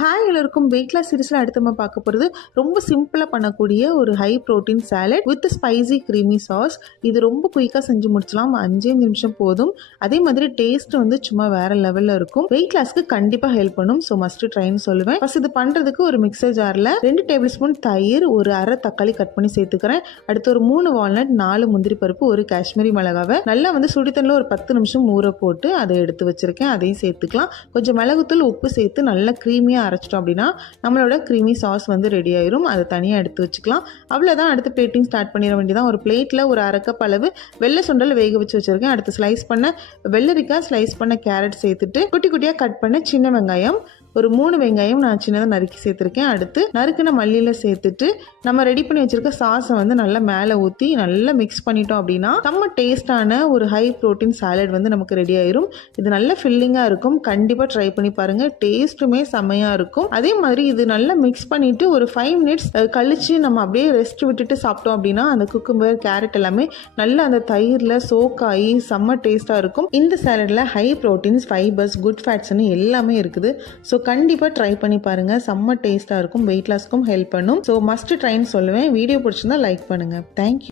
Hi எல்லோருக்கும் weight loss சீரிஸில் அடுத்து நம்ம பார்க்க போகிறது ரொம்ப சிம்பிளாக பண்ணக்கூடிய ஒரு high protein salad with spicy creamy sauce. இது ரொம்ப குயிக்காக செஞ்சு முடிச்சலாம், 5 நிமிஷம் போதும். அதே மாதிரி டேஸ்ட் வந்து சும்மா வேறு லெவலில் இருக்கும். வெயிட் லாஸ்க்கு கண்டிப்பாக ஹெல்ப் பண்ணும். ஸோ மஸ்ட் ட்ரைன்னு சொல்லுவேன். ஃபஸ்ட் இது பண்ணுறதுக்கு ஒரு மிக்சர் ஜாரில் 2 டேபிள் ஸ்பூன் தயிர், ஒரு அரை தக்காளி கட் பண்ணி சேர்த்துக்கிறேன். அடுத்து ஒரு 3 வால்நட், 4 முந்திரி பருப்பு, ஒரு காஷ்மீரி மிளகாவை நல்லா வந்து சுடித்தண்ணில் ஒரு 10 நிமிஷம் ஊற போட்டு அதை எடுத்து வச்சுருக்கேன். அதையும் சேர்த்துக்கலாம். கொஞ்சம் மிளகுத்தூள், உப்பு சேர்த்து நல்லா க்ரீமியாக அரைச்சிட்டோம் அப்படின்னா நம்மளோட க்ரீமி சாஸ் வந்து ரெடி ஆயிரும். அதை தனியாக எடுத்து வச்சுக்கலாம். அவ்வளோதான். அடுத்து பிளேட்டிங் ஸ்டார்ட் பண்ணிட வேண்டியதான். ஒரு பிளேட்டில் ஒரு அரை கப் அளவு வெள்ளை சுண்டல் வேக வச்சு வச்சுருக்கேன். அடுத்து ஸ்லைஸ் பண்ண வெள்ளரிக்காய், ஸ்லைஸ் பண்ண கேரட் சேர்த்துட்டு குட்டி குட்டியாக கட் பண்ண சின்ன வெங்காயம், ஒரு 3 வெங்காயம் நான் சின்னதாக நறுக்கி சேர்த்துருக்கேன். அடுத்து நறுக்கின மல்லியில் சேர்த்துட்டு நம்ம ரெடி பண்ணி வச்சுருக்க சாஸை வந்து நல்லா மேலே ஊற்றி நல்லா மிக்ஸ் பண்ணிட்டோம் அப்படின்னா நம்ம டேஸ்டான ஒரு ஹை ப்ரோட்டீன் சாலட் வந்து நமக்கு ரெடி ஆயிரும். இது நல்ல ஃபில்லிங்காக இருக்கும். கண்டிப்பாக ட்ரை பண்ணி பாருங்கள். டேஸ்ட்டுமே செம்மையாக இருக்கும். அதே மாதிரி இது நல்லா மிக்ஸ் பண்ணிவிட்டு ஒரு 5 மினிட்ஸ் கழித்து நம்ம அப்படியே ரெஸ்ட் விட்டுட்டு சாப்பிட்டோம் அப்படின்னா அந்த குக்கும்பர், கேரட் எல்லாமே நல்லா அந்த தயிரில் சோக் ஆகி செம்ம டேஸ்ட்டாக இருக்கும். இந்த சாலடில் ஹை ப்ரோட்டீன்ஸ், ஃபைபர்ஸ், குட் ஃபேட்ஸ்னு எல்லாமே இருக்குது. ஸோ கண்டிப்பாக ட்ரை பண்ணி பாருங்கள். செம்ம டேஸ்ட்டாக இருக்கும். வெயிட் லாஸ்க்கும் ஹெல்ப் பண்ணும். ஸோ மஸ்ட் ட்ரைன்னு சொல்லுவேன். வீடியோ பிடிச்சிருந்தா லைக் பண்ணுங்கள். தேங்க்யூ.